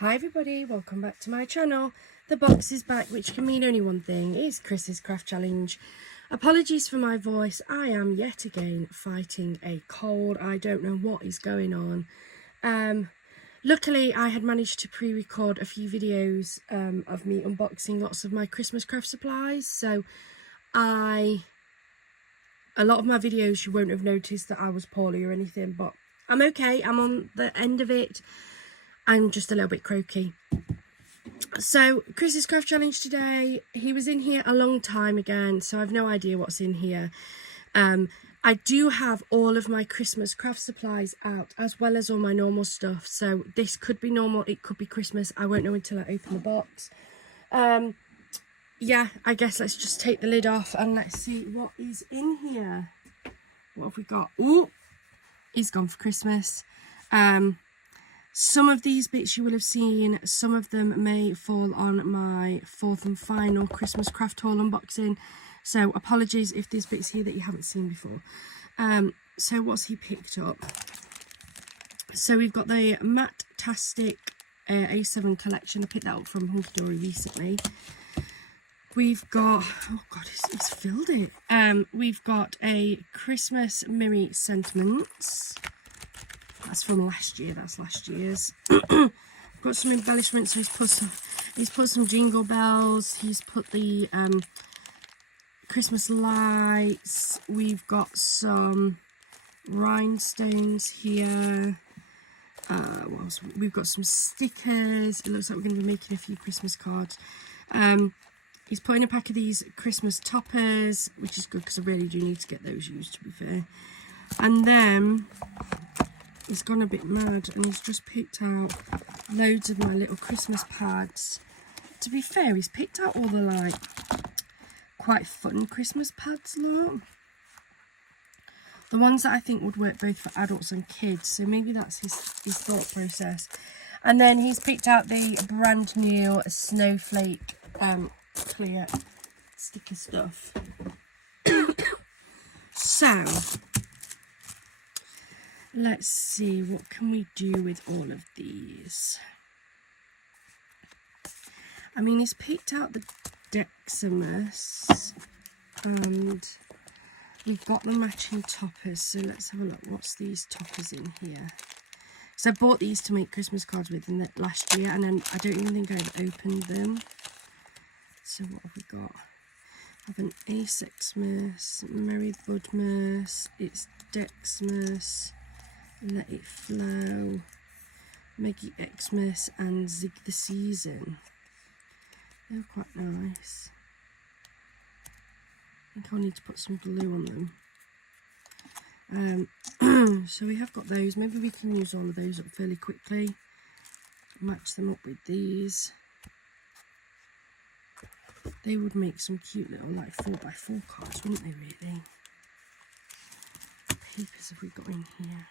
Hi everybody, welcome back to my channel. The box is back, which can mean only one thing. It's Chris's Craft Challenge. Apologies for my voice. I am yet again fighting a cold. I don't know what is going on. Luckily, I had managed to pre-record a few videos of me unboxing lots of my Christmas craft supplies. So a lot of my videos you won't have noticed that I was poorly or anything, but I'm okay. I'm on the end of it. I'm just a little bit croaky. So, Chris's Craft Challenge today. He was in here a long time again, so I've no idea what's in here. I do have all of my Christmas craft supplies out, as well as all my normal stuff. So, this could be normal, it could be Christmas. I won't know until I open the box. Yeah, I guess let's just take the lid off and let's see what is in here. What have we got? Ooh, he's gone for Christmas. Some of these bits you will have seen, some of them may fall on my fourth and final Christmas craft haul unboxing. So apologies if there's bits here that you haven't seen before. So what's he picked up? So we've got the Matte-tastic A7 collection. I picked that up from Hunky Dory recently. We've got, oh god, he's filled it. We've got a Christmas Mirror Sentiments. That's from last year, that's last year's. Got some embellishments, so he's put some jingle bells, he's put the Christmas lights, we've got some rhinestones here, what else? We've got some stickers. It looks like we're going to be making a few Christmas cards. He's put in a pack of these Christmas toppers, which is good because I really do need to get those used, to be fair. And then he's gone a bit mad and he's just picked out loads of my little Christmas pads. To be fair, he's picked out all the like quite fun Christmas pads, look. The ones that I think would work both for adults and kids, so maybe that's his thought process. And then he's picked out the brand new snowflake clear sticker stuff. So let's see, what can we do with all of these? I mean, he's picked out the Deximus and we've got the matching toppers. So let's have a look. What's these toppers in here? So I bought these to make Christmas cards with in the last year, and then I don't even think I've opened them. So what have we got? I have an A6mas, Merry Budmas, it's Dexmas, Let It Flow, Meggie Xmas, and Zig the Season. They're quite nice. I think I'll need to put some glue on them. So we have got those. Maybe we can use all of those up fairly quickly. Match them up with these. They would make some cute little like 4x4 cards, wouldn't they, really? What papers have we got in here?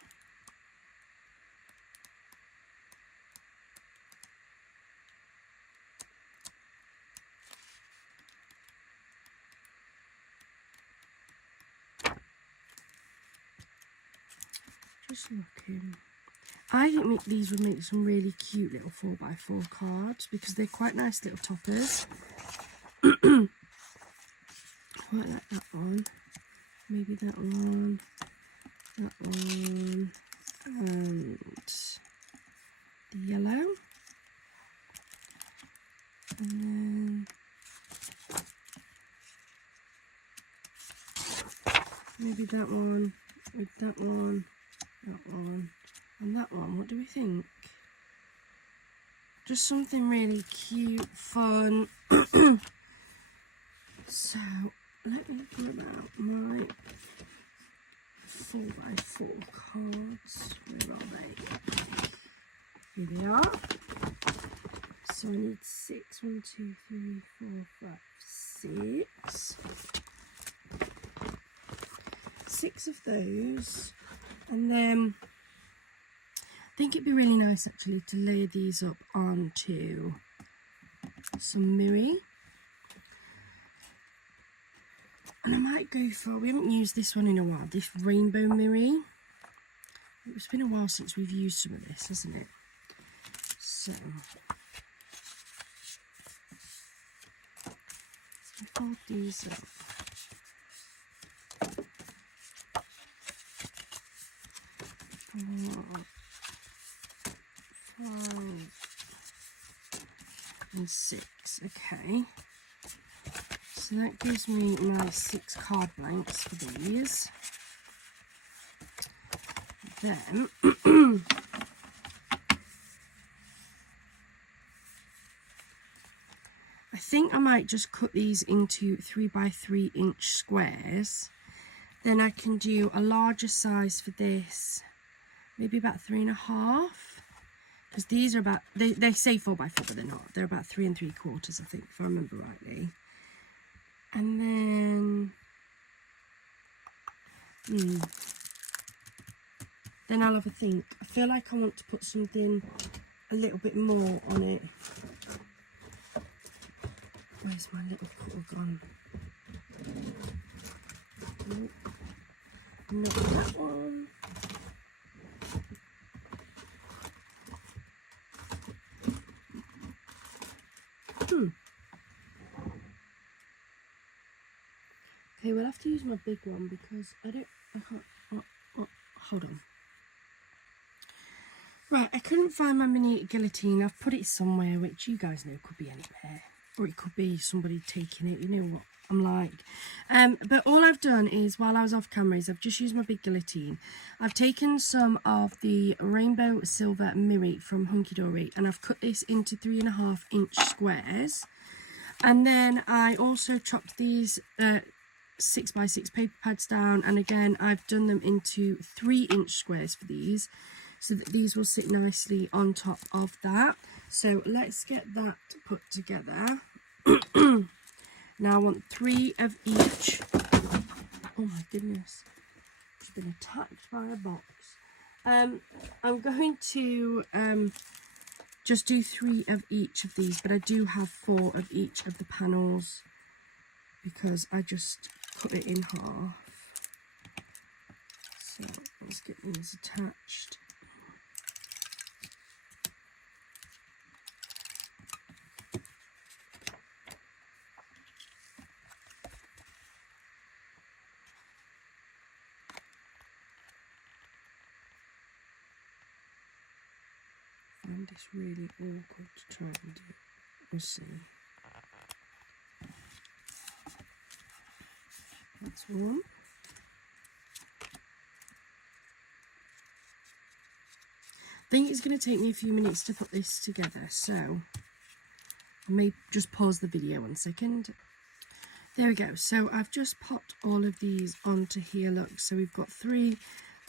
Just looking. I think these would make some really cute little 4x4 cards because they're quite nice little toppers. Quite like that one. Maybe that one. That one. And the yellow. And then maybe that one with that one. That one and that one. What do we think? Just something really cute, fun. So let me pull out my 4x4 cards. Where are they? Here they are. So I need 6. 1, 2, 3, 4, 5, 6. 6 of those. And then I think it'd be really nice actually to lay these up onto some mirror. And I might go for, we haven't used this one in a while, this rainbow mirror. It's been a while since we've used some of this, hasn't it? So we fold these up. 4, 5, and 6. Okay. So that gives me my 6 card blanks for these. Then I think I might just cut these into 3 by 3 inch squares. Then I can do a larger size for this, maybe about 3.5, because these are about, they say 4 by 4, but they're not. They're about 3 3/4, I think, if I remember rightly. And then I'll have a think. I feel like I want to put something a little bit more on it. Where's my little cutter gone? Nope. Not that one. Okay, we'll have to use my big one because I can't, hold on. Right, I couldn't find my mini guillotine. I've put it somewhere, which you guys know could be anywhere. Or it could be somebody taking it, you know what I'm like. But all I've done is, while I was off camera, is I've just used my big guillotine. I've taken some of the rainbow silver mirri from Hunky Dory, and I've cut this into 3.5 inch squares. And then I also chopped these 6 by 6 paper pads down, and again I've done them into 3 inch squares for these, so that these will sit nicely on top of that. So let's get that put together. Now I want 3 of each. Oh my goodness, it's been attacked by a box. I'm going to just do 3 of each of these, but I do have 4 of each of the panels because I just cut it in half. So let's get these attached. I find this really awkward to try and do. We'll see. That's one. I think it's going to take me a few minutes to put this together, so I may just pause the video 1 second. There we go. So I've just popped all of these onto here. Look, so we've got 3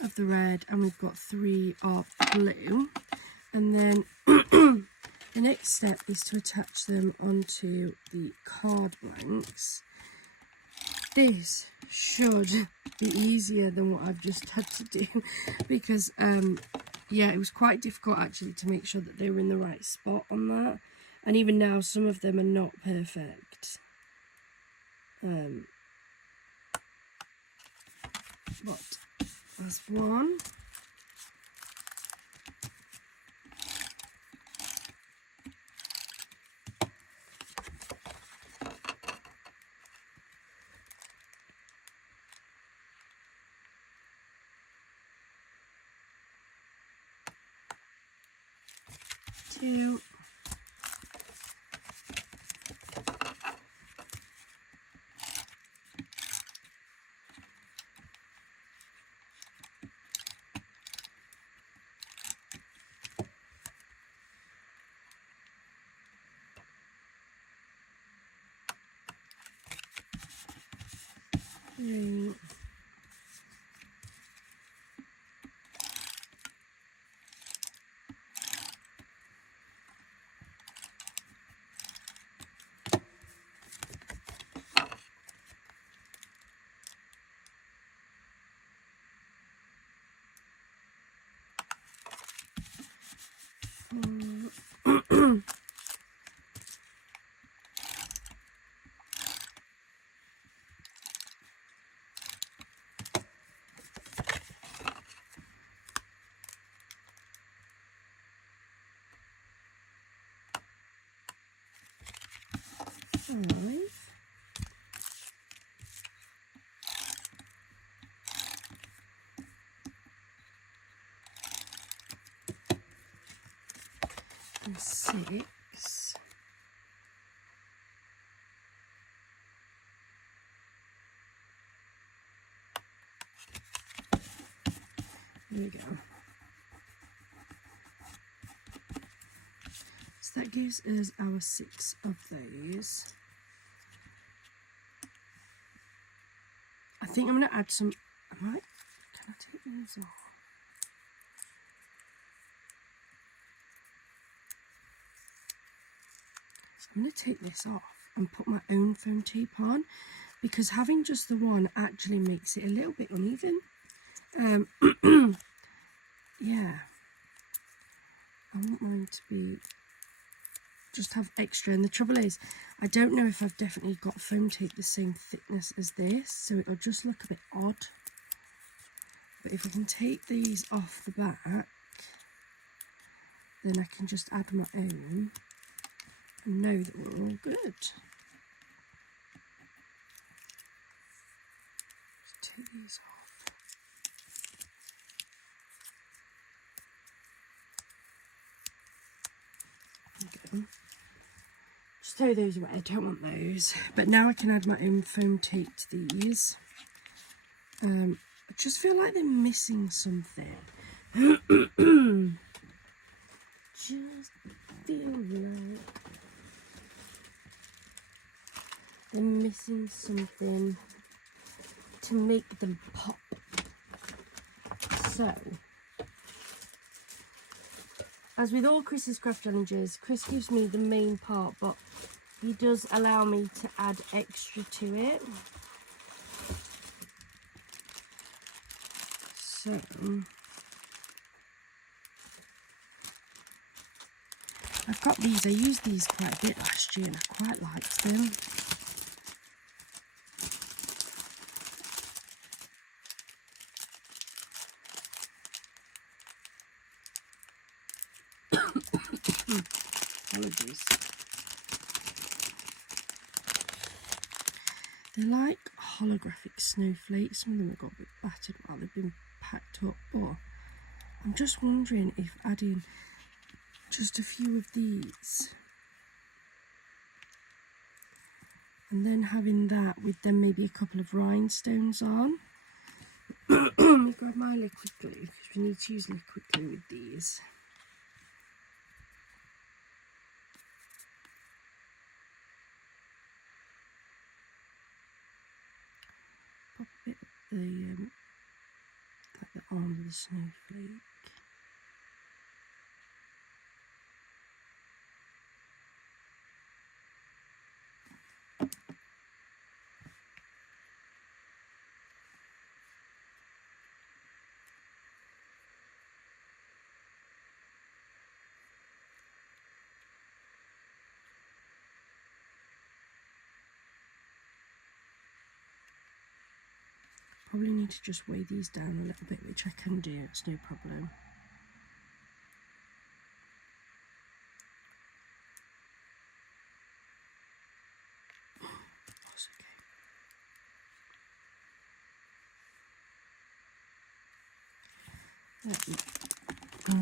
of the red and we've got 3 of blue. And then the next step is to attach them onto the card blanks. This should be easier than what I've just had to do because, yeah, it was quite difficult actually to make sure that they were in the right spot on that. And even now, some of them are not perfect. But there's one. Two. Three. 5. And 6. There we go. So that gives us our 6 of those. I think I'm going to add some, can I take these off? I'm going to take this off and put my own foam tape on, because having just the one actually makes it a little bit uneven. Yeah, I want mine to be, just have extra, and the trouble is I don't know if I've definitely got foam tape the same thickness as this, so it'll just look a bit odd. But if I can take these off the back, then I can just add my own and know that we're all good. Just take these off. There we go. Just throw those away, I don't want those. But now I can add my own foam tape to these. I just feel like they're missing something. Just feel like they're missing something to make them pop. So, as with all Chris's craft challenges, Chris gives me the main part, but he does allow me to add extra to it. So, I've got these, I used these quite a bit last year and I quite liked them. Apologies. They're like holographic snowflakes. Some of them have got a bit battered while they've been packed up, but I'm just wondering if adding just a few of these and then having that with then maybe a couple of rhinestones on. Let me grab my liquid glue because we need to use liquid glue with these. Pop a bit of the like the arm of the snowflake. Probably need to just weigh these down a little bit, which I can do, it's no problem. That's okay.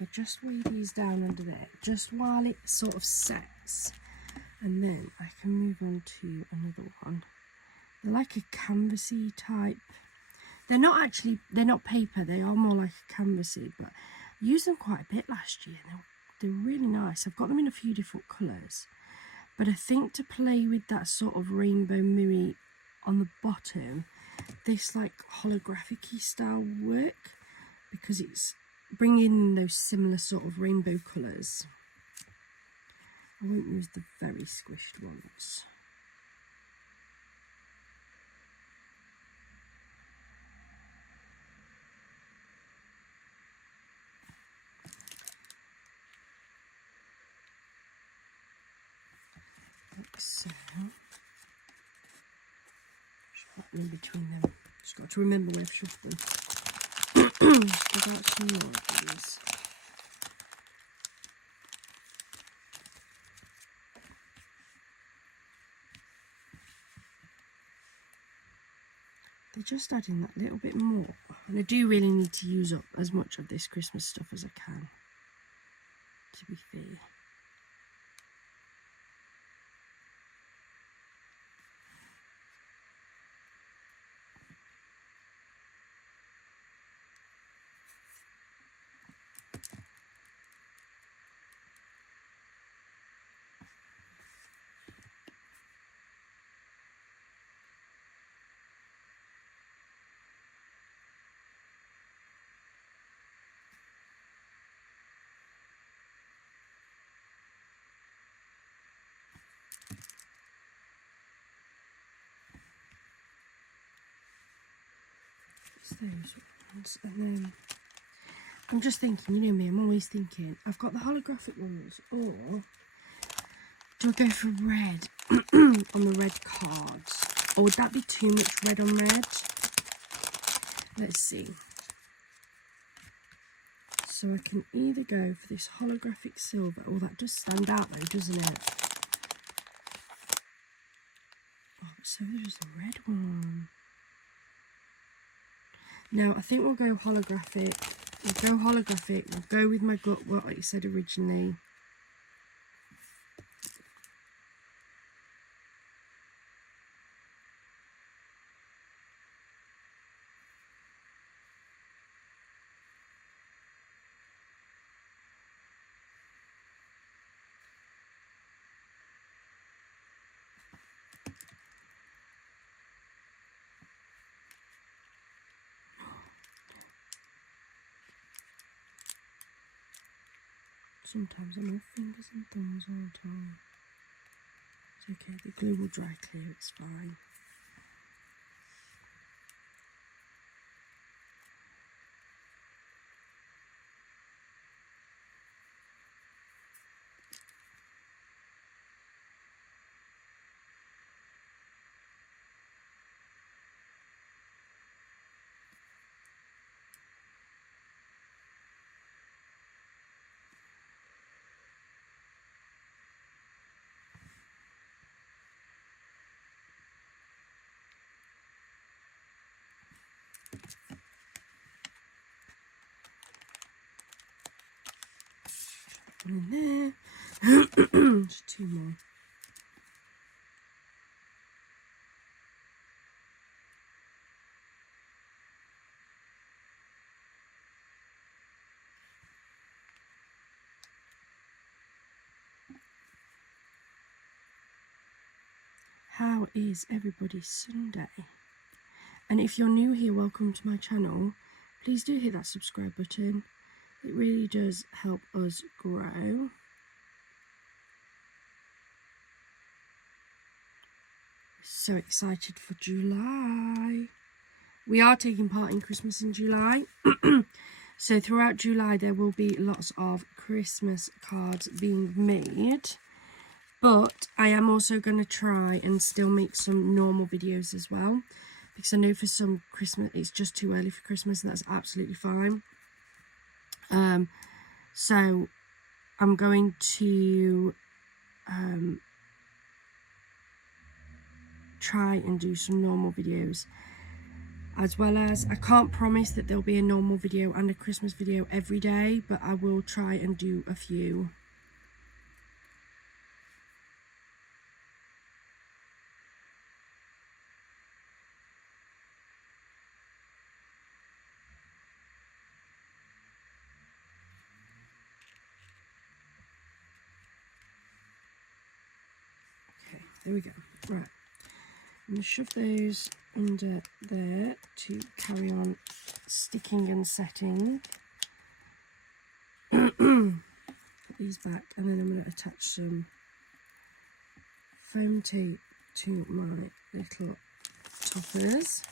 I just weigh these down under there, just while it sort of sets. And then I can move on to another one. They're like a canvasy type. They're not paper, they are more like a canvasy, but I used them quite a bit last year. They're really nice. I've got them in a few different colours. But I think to play with that sort of rainbow mirror on the bottom, this like holographic-y style work, because it's bringing in those similar sort of rainbow colours. I won't use the very squished ones. Like so. Just put them in between them. Just got to remember where I've shoved them. Just out some more of these. just add in that little bit more. And I do really need to use up as much of this Christmas stuff as I can, to be fair. Those ones, and then I'm just thinking, you know me, I'm always thinking, I've got the holographic ones, or do I go for red on the red cards, or would that be too much red on red? Let's see. So I can either go for this holographic silver, oh, that does stand out though, doesn't it? Oh, so there's the red one. Now, I think we'll go holographic. We'll go with my gut, what I said originally. Sometimes I'm on fingers and thumbs all the time. It's okay, the glue will dry clear, it's fine. In there. Just two more. How is everybody's Sunday? And if you're new here, welcome to my channel. Please do hit that subscribe button. It really does help us grow. So excited for July. We are taking part in Christmas in July. So throughout July there will be lots of Christmas cards being made. But I am also going to try and still make some normal videos as well. Because I know for some Christmas it's just too early for Christmas, and that's absolutely fine. So I'm going to try and do some normal videos, as well as I can't promise that there'll be a normal video and a Christmas video every day, but I will try and do a few. There we go. Right. I'm going to shove those under there to carry on sticking and setting. Put these back, and then I'm going to attach some foam tape to my little toppers.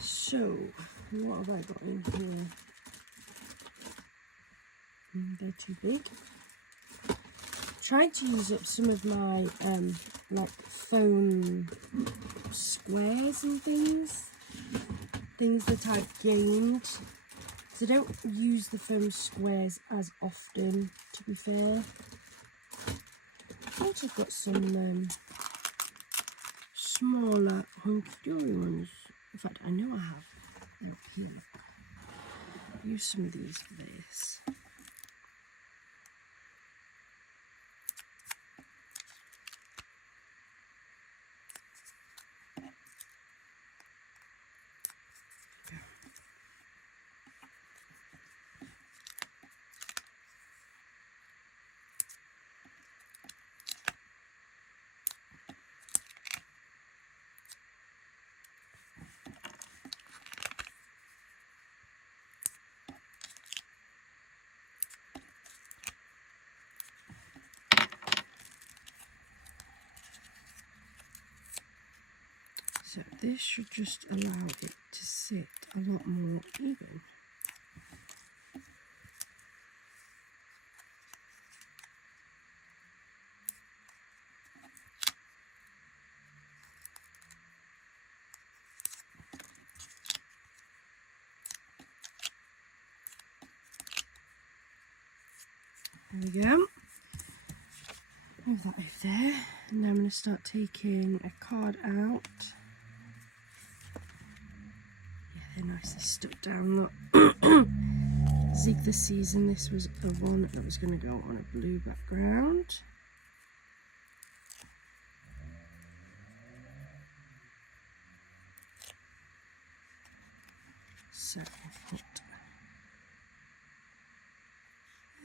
So, what have I got in here? They're too big. Trying to use up some of my like foam squares and things that I've gained So I don't use the foam squares as often, to be fair. I thought I've got some smaller hunky-dory ones. In fact, I know I have. They're up here. I'll use some of these for this. So this should just allow it to sit a lot more even. There we go. Move that over there. And now I'm going to start taking a card out. They're nicely stuck down, look. Zig the Season, this was the one that was going to go on a blue background. So I'll put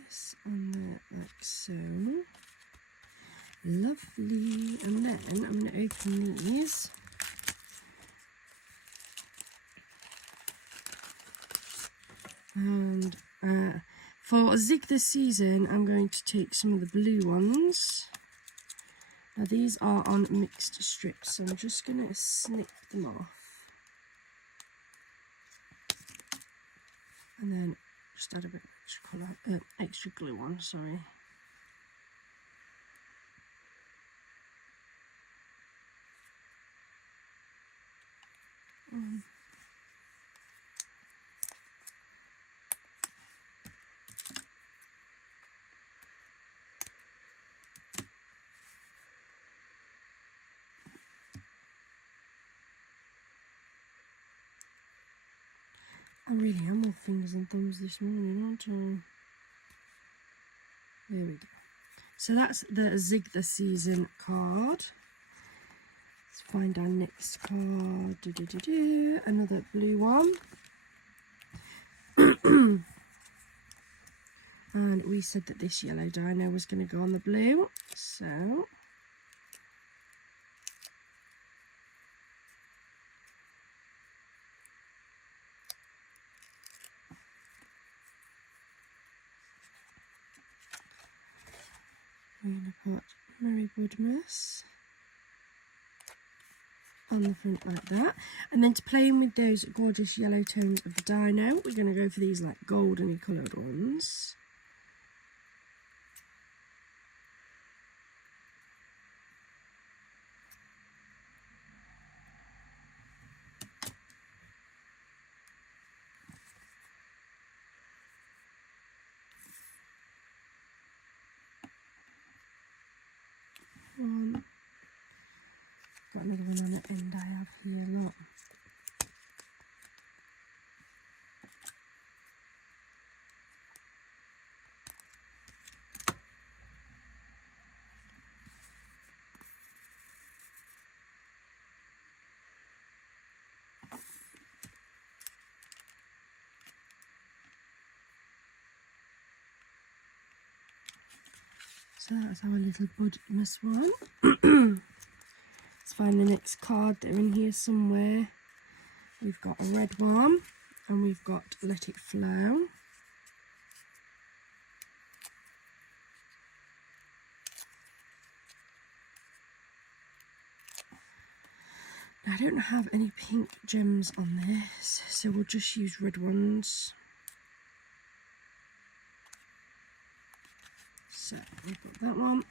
this on there like so. Lovely. And then I'm going to open these. And for Zig the Season, I'm going to take some of the blue ones. Now these are on mixed strips, so I'm just going to snip them off. And then just add a bit of extra colour, extra glue on, sorry. I really am all fingers and thumbs this morning, aren't I? There we go. So that's the Zig the Season card. Let's find our next card. Another blue one. And we said that this yellow dino was going to go on the blue. So we're going to put Merry Budmas on the front like that. And then to play in with those gorgeous yellow tones of the dino, we're going to go for these like goldeny coloured ones. One. Got another one on the end I have here, look. So that's our little Budmas one. Let's find the next card. They're in here somewhere. We've got a red one and we've got Let It Flow. Now, I don't have any pink gems on this, so we'll just use red ones. So we've got that one.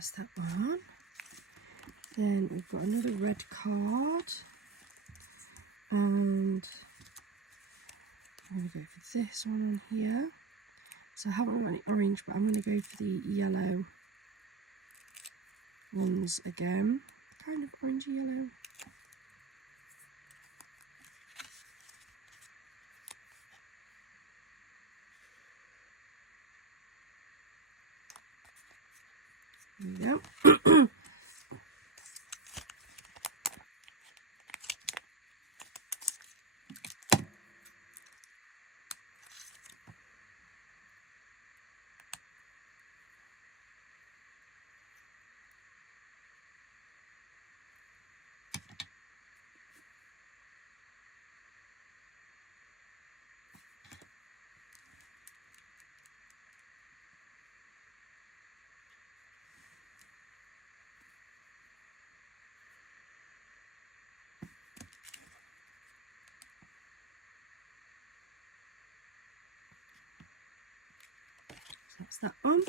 That's that one. Then we've got another red card, and I'm going to go for this one here. So I haven't got any orange, but I'm going to go for the yellow ones again, kind of orangey yellow. There we go. That's that one.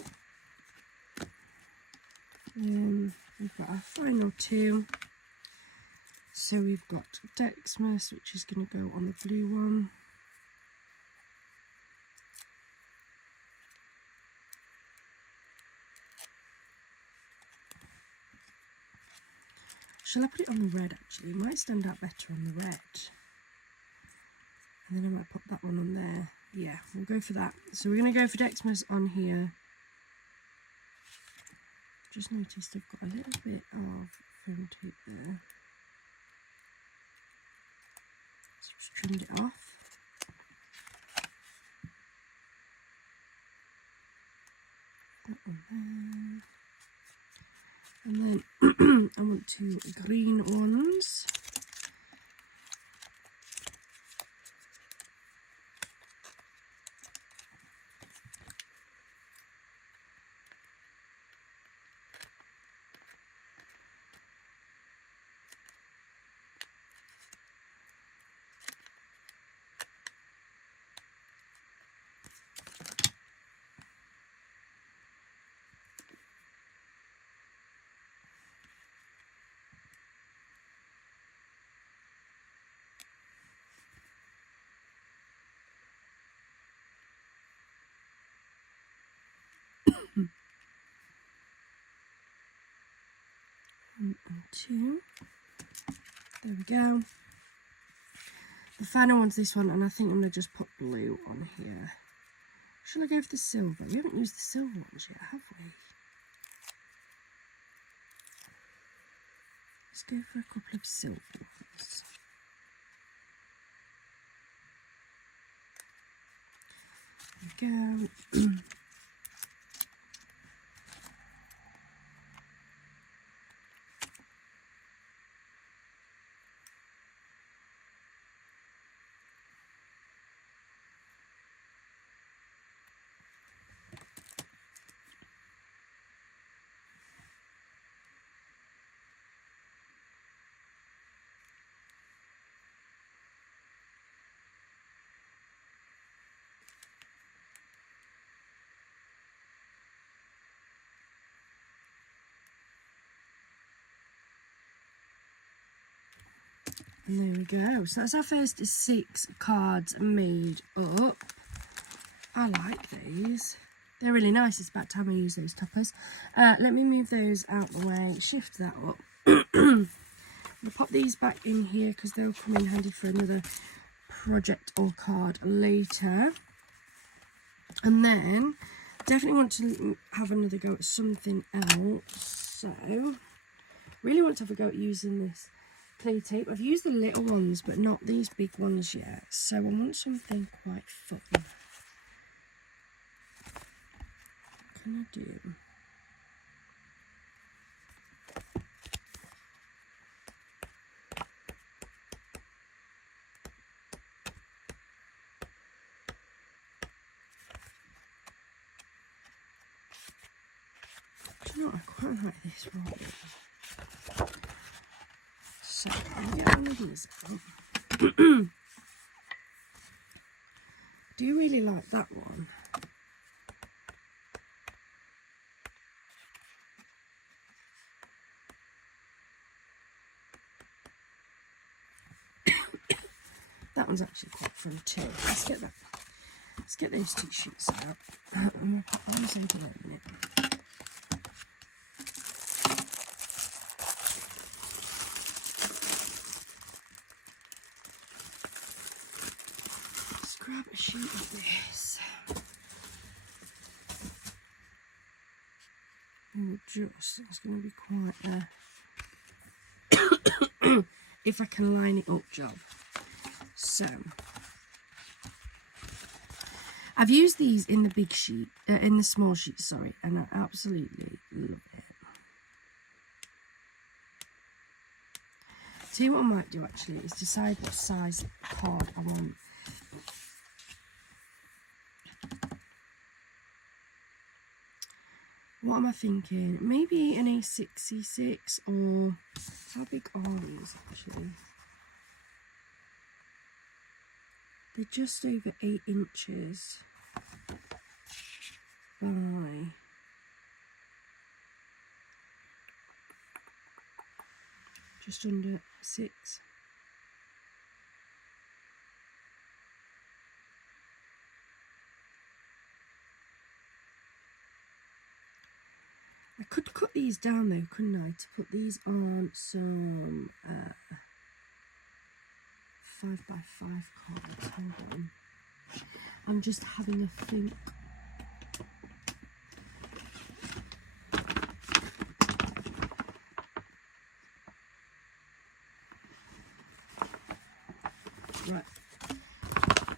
We've got our final two. So we've got Dexmas, which is going to go on the blue one. Shall I put it on the red actually? It might stand out better on the red. And then I might put that one on there. Yeah, we'll go for that. So we're going to go for Dexmas on here. Just noticed I've got a little bit of film tape there. So just trimmed it off. That one there. And then I want two green ones. One and two. There we go. The final one's this one, and I think I'm going to just put blue on here. Shall I go for the silver? We haven't used the silver ones yet, have we? Let's go for a couple of silver ones. There we go. And there we go. So that's our first 6 cards made up. I like these. They're really nice. It's about time I use those toppers. Let me move those out the way. Shift that up. I'll pop these back in here because they'll come in handy for another project or card later. And then definitely want to have another go at something else. So really want to have a go at using this clear tape. I've used the little ones but not these big ones yet. So I want something quite fun. What can I do? Do you know what? I quite like this one. So I'll get one of these out. Do you really like that one? one's actually quite fun too. Let's get those two sheets out. I'm going to put those over there a minute. Let's grab a sheet of this. And it's going to be quite if I can line it up job. So I've used these in the big sheet, in the small sheet, sorry, and I absolutely love it. See, what I might do actually is decide what size card I want. What am I thinking? Maybe an A6, or how big are these actually? They're just over 8 inches by just under 6. I could cut these down though, couldn't I, to put these on some 5x5 cards. Hold on. I'm just having a think. Right.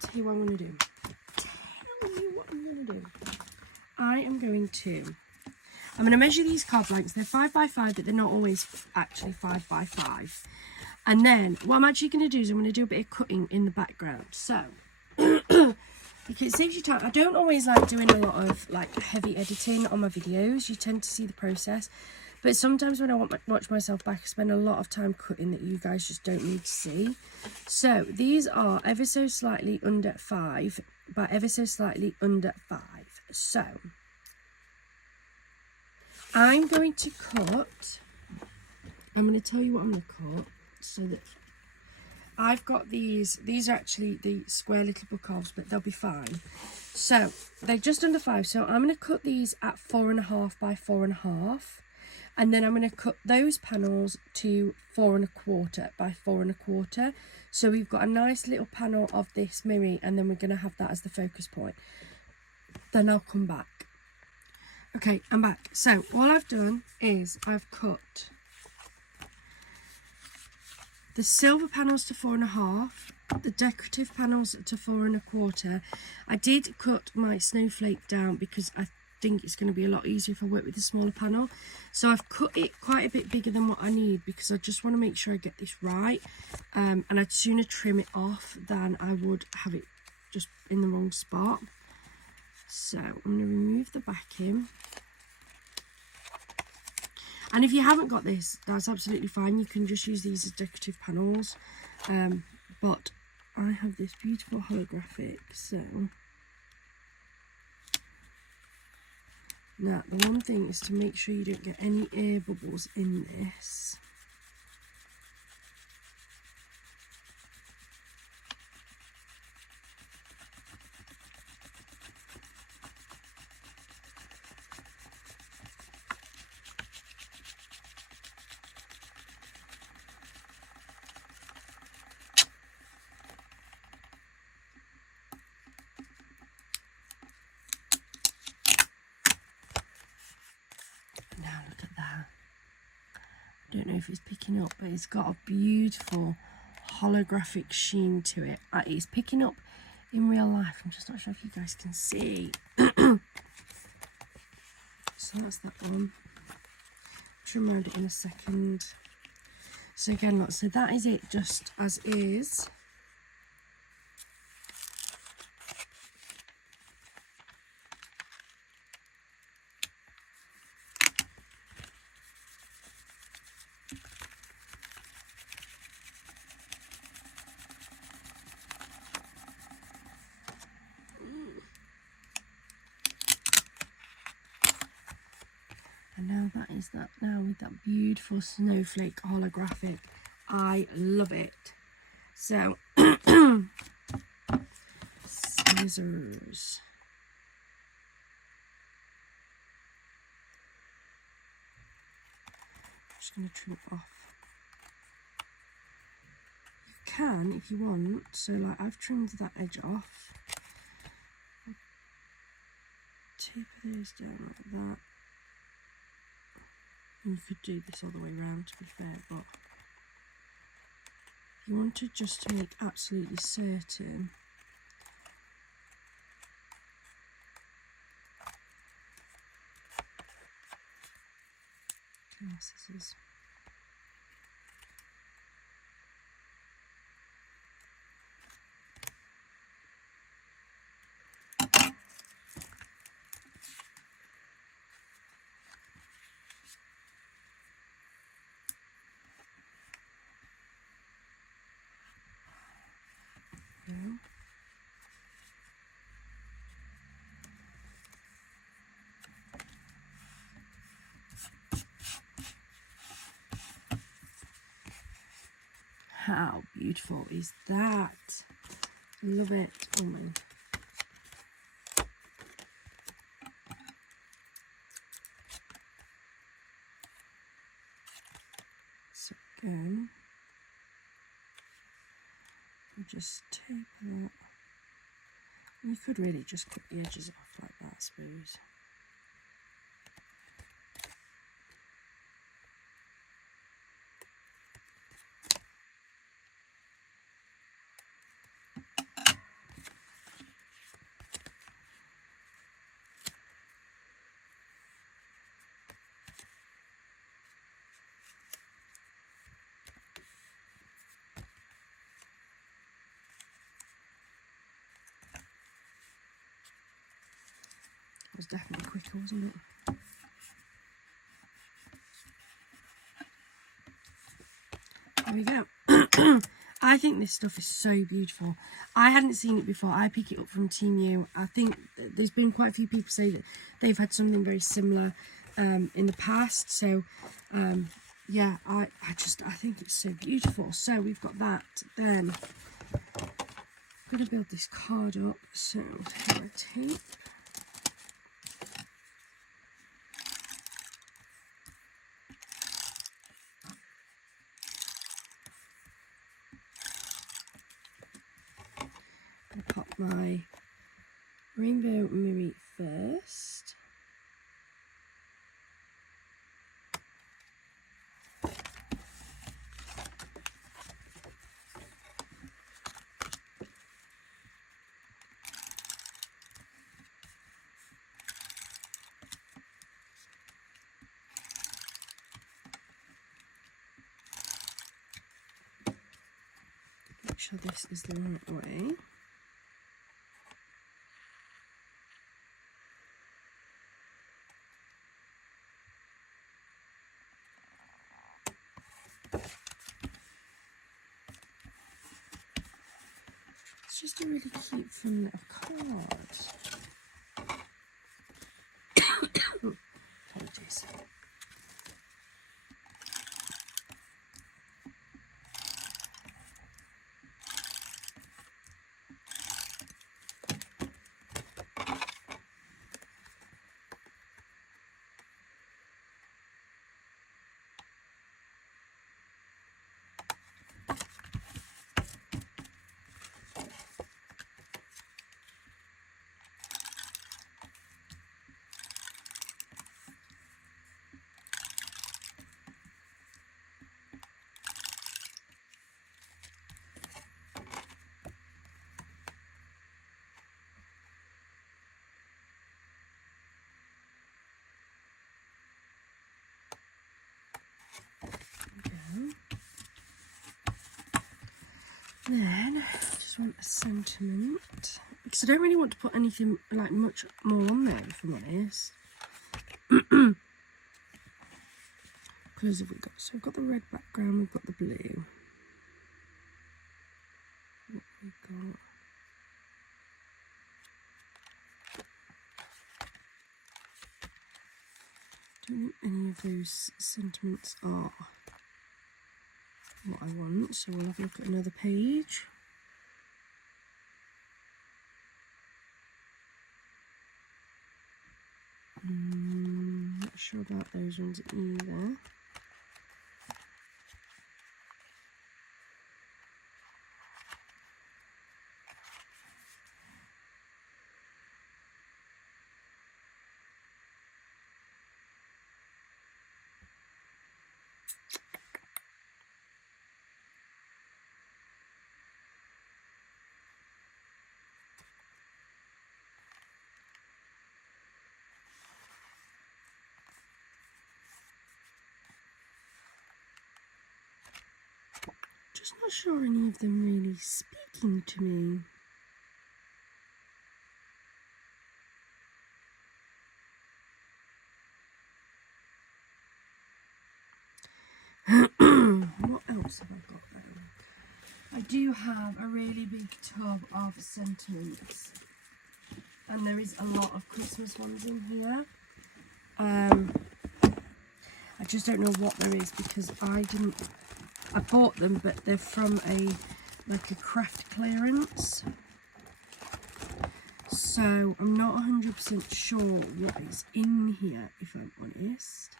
Tell you what I'm going to do. I'm going to measure these card blanks. They're 5x5, but they're not always actually 5x5. And then what I'm actually going to do is I'm going to do a bit of cutting in the background. So, because it saves you time. I don't always like doing a lot of like heavy editing on my videos. You tend to see the process. But sometimes when I watch myself back, I spend a lot of time cutting that you guys just don't need to see. So these are ever so slightly under 5 by ever so slightly under 5. So I'm going to cut, I'm going to tell you what I'm going to cut so that I've got these are actually the square little book halves, but they'll be fine. So they're just under 5. So I'm going to cut these at 4.5 by 4.5. And then I'm going to cut those panels to 4.25 by 4.25. So we've got a nice little panel of this mirror, and then we're going to have that as the focus point. Then I'll come back. Okay, I'm back. So all I've done is I've cut the silver panels to 4.5, the decorative panels to 4.25. I did cut my snowflake down because I think it's going to be a lot easier if I work with a smaller panel. So I've cut it quite a bit bigger than what I need because I just want to make sure I get this right. And I'd sooner trim it off than I would have it just in the wrong spot. So I'm going to remove the backing. And if you haven't got this, that's absolutely fine. You can just use these as decorative panels. But I have this beautiful holographic, so now the one thing is to make sure you don't get any air bubbles in this. Now look at that. I don't know if it's picking up, but it's got a beautiful holographic sheen to it. It's picking up in real life. I'm just not sure if you guys can see. So that's that one. Trim around it in a second. So again, look, so that is it just as is. And now that is that now with that beautiful snowflake holographic. I love it. So scissors. I'm just going to trim it off. You can, if you want, so like I've trimmed that edge off. Taper those down like that. And you could do this all the way around, to be fair, but you want to just make absolutely certain scissors. No. How beautiful is that? Love it. Oh my. So again, we'll just taper that. You could really just cut the edges off like that, I suppose. It was definitely quicker, wasn't it? There we go. I think this stuff is so beautiful. I hadn't seen it before. I pick it up from Temu. I think there's been quite a few people say that they've had something very similar in the past. So yeah, I think it's so beautiful. So we've got that. Then I'm going to build this card up. So here I tape. Pop my rainbow mirror first. Make sure this is the right way. It's just a really cute fun little card. Apologies. Then I just want a sentiment, because I don't really want to put anything like much more on there, if I'm honest. Because have we got? So we've got the red background, we've got the blue. What have we got? Don't think any of those sentiments are what I want, so we'll have a look at another page. sure about those ones either. Just not sure any of them really speaking to me. What else have I got then? I do have a really big tub of sentiments, and there is a lot of Christmas ones in here. I just don't know what there is because I bought them, but they're from like a craft clearance, so I'm not 100% sure what is in here, if I'm honest.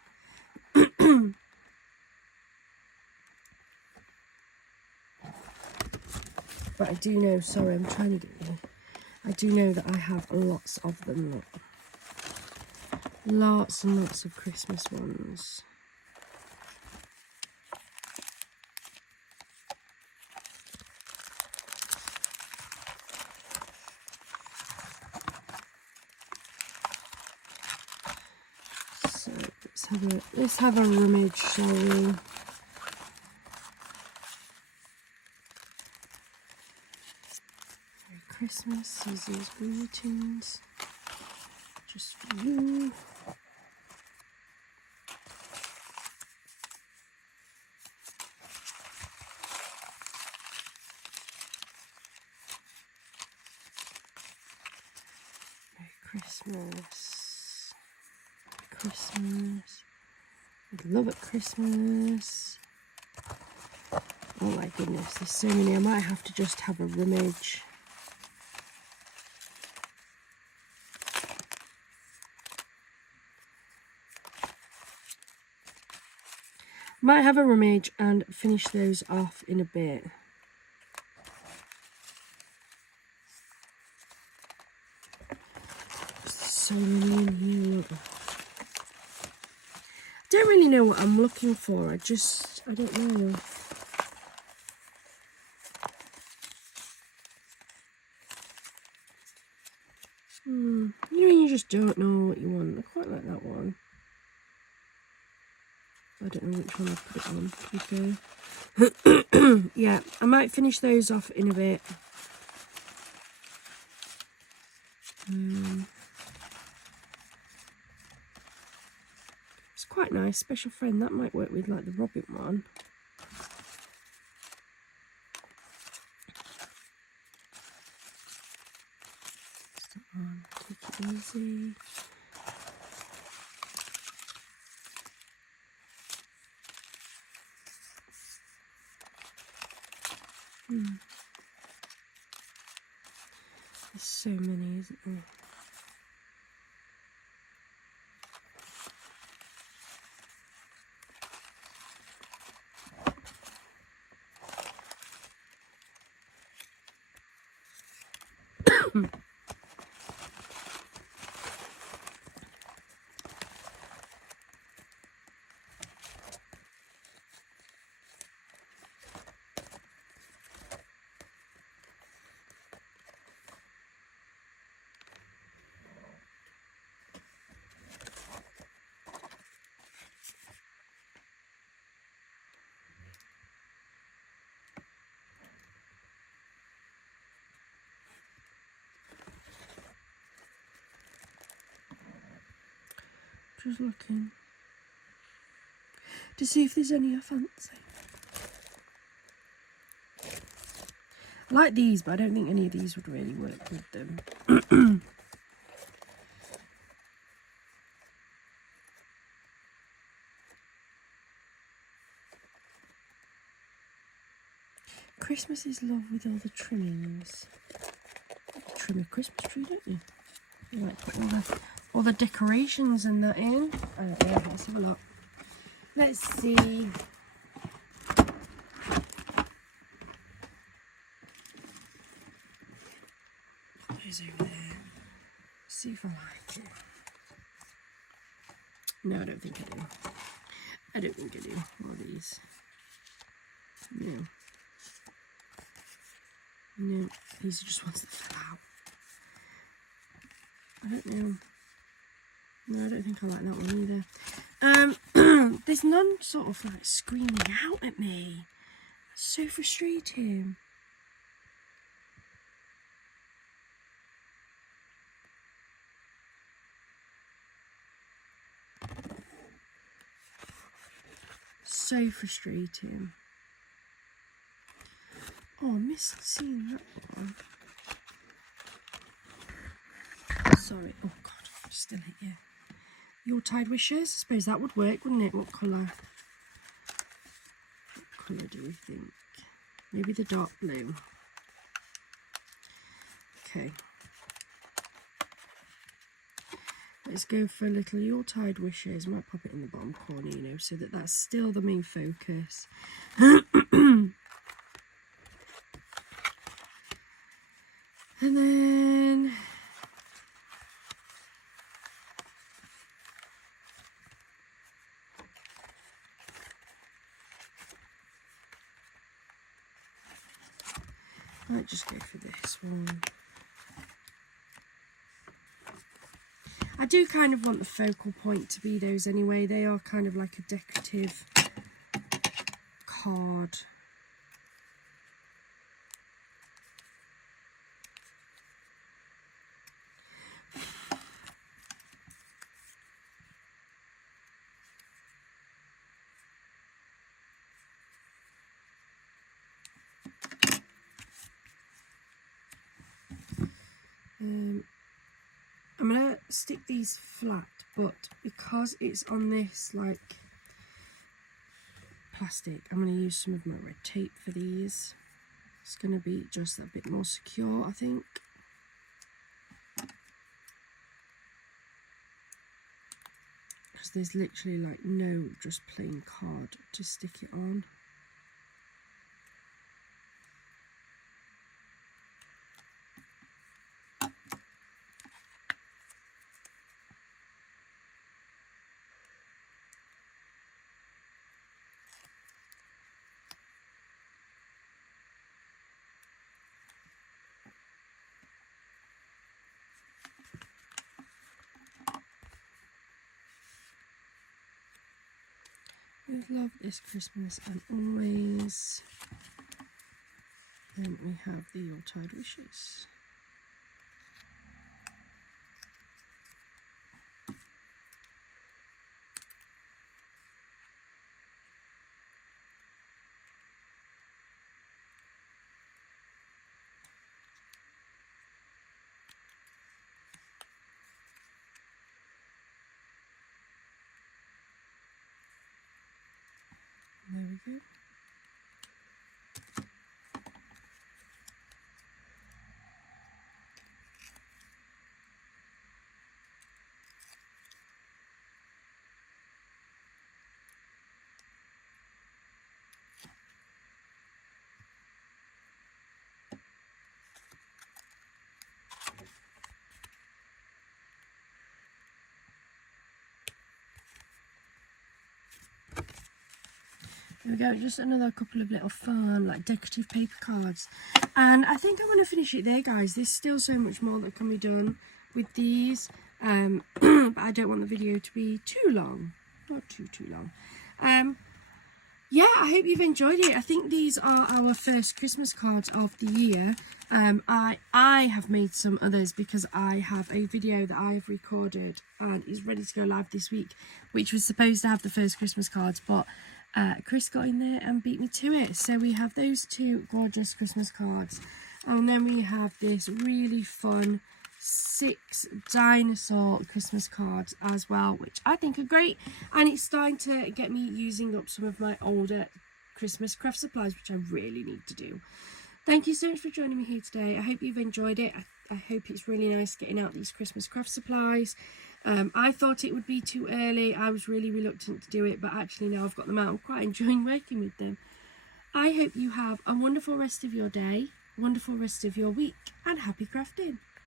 But I do know, sorry, I'm trying to get you. I do know that I have lots of them. Look. Lots and lots of Christmas ones. So let's have a rummage, shall we? Merry Christmas, Susie's greetings. Just for you. Merry Christmas. Christmas. I love it, Christmas. Oh my goodness, there's so many. I might have to just have a rummage. Might have a rummage and finish those off in a bit. There's so many in here. I don't really know what I'm looking for. I don't know. You just don't know what you want. I quite like that one. I don't know which one I'll put it on, to be fair. Yeah, I might finish those off in a bit. It's quite nice. Special friend, that might work with like the Robin one. Take it easy. There's so many, isn't there? Just looking to see if there's any I fancy. I like these, but I don't think any of these would really work with them. Christmas is love with all the trimmings. You trim a Christmas tree, don't you? You like put all the decorations and that in. Oh, yeah. let's have a look. Let's see. Put those over there. See if I like it. No, I don't think I do. I don't think I do. More of these. No. No, these are just ones that fell out. I don't know. No, I don't think I like that one either. There's none sort of like screaming out at me. That's so frustrating. So frustrating. Oh, I missed seeing that one. Sorry. Oh God, I'm still hit you. Yuletide wishes. I suppose that would work, wouldn't it? What colour? What colour do we think? Maybe the dark blue. Okay. Let's go for a little Yuletide wishes. Might pop it in the bottom corner, you know, so that that's still the main focus. And then I might just go for this one. I do kind of want the focal point to be those anyway. They are kind of like a decorative card. I'm going to stick these flat, but because it's on this like plastic, I'm going to use some of my red tape for these. It's going to be just a bit more secure, I think. Because there's literally like no just plain card to stick it on. With love this Christmas and always. Then we have the Yuletide wishes. There we go. There we go, just another couple of little fun, like decorative paper cards. And I think I'm going to finish it there, guys. There's still so much more that can be done with these. But I don't want the video to be too long. Not too long. Yeah, I hope you've enjoyed it. I think these are our first Christmas cards of the year. I have made some others because I have a video that I've recorded and is ready to go live this week, which was supposed to have the first Christmas cards, but Chris got in there and beat me to it. So we have those two gorgeous Christmas cards, and then we have this really fun 6 dinosaur Christmas cards as well, which I think are great, and it's starting to get me using up some of my older Christmas craft supplies, which I really need to do. Thank you so much for joining me here today. I hope you've enjoyed it. I hope it's really nice getting out these Christmas craft supplies. I thought it would be too early. I was really reluctant to do it, but actually now I've got them out, I'm quite enjoying working with them. I hope you have a wonderful rest of your day, wonderful rest of your week, and happy crafting.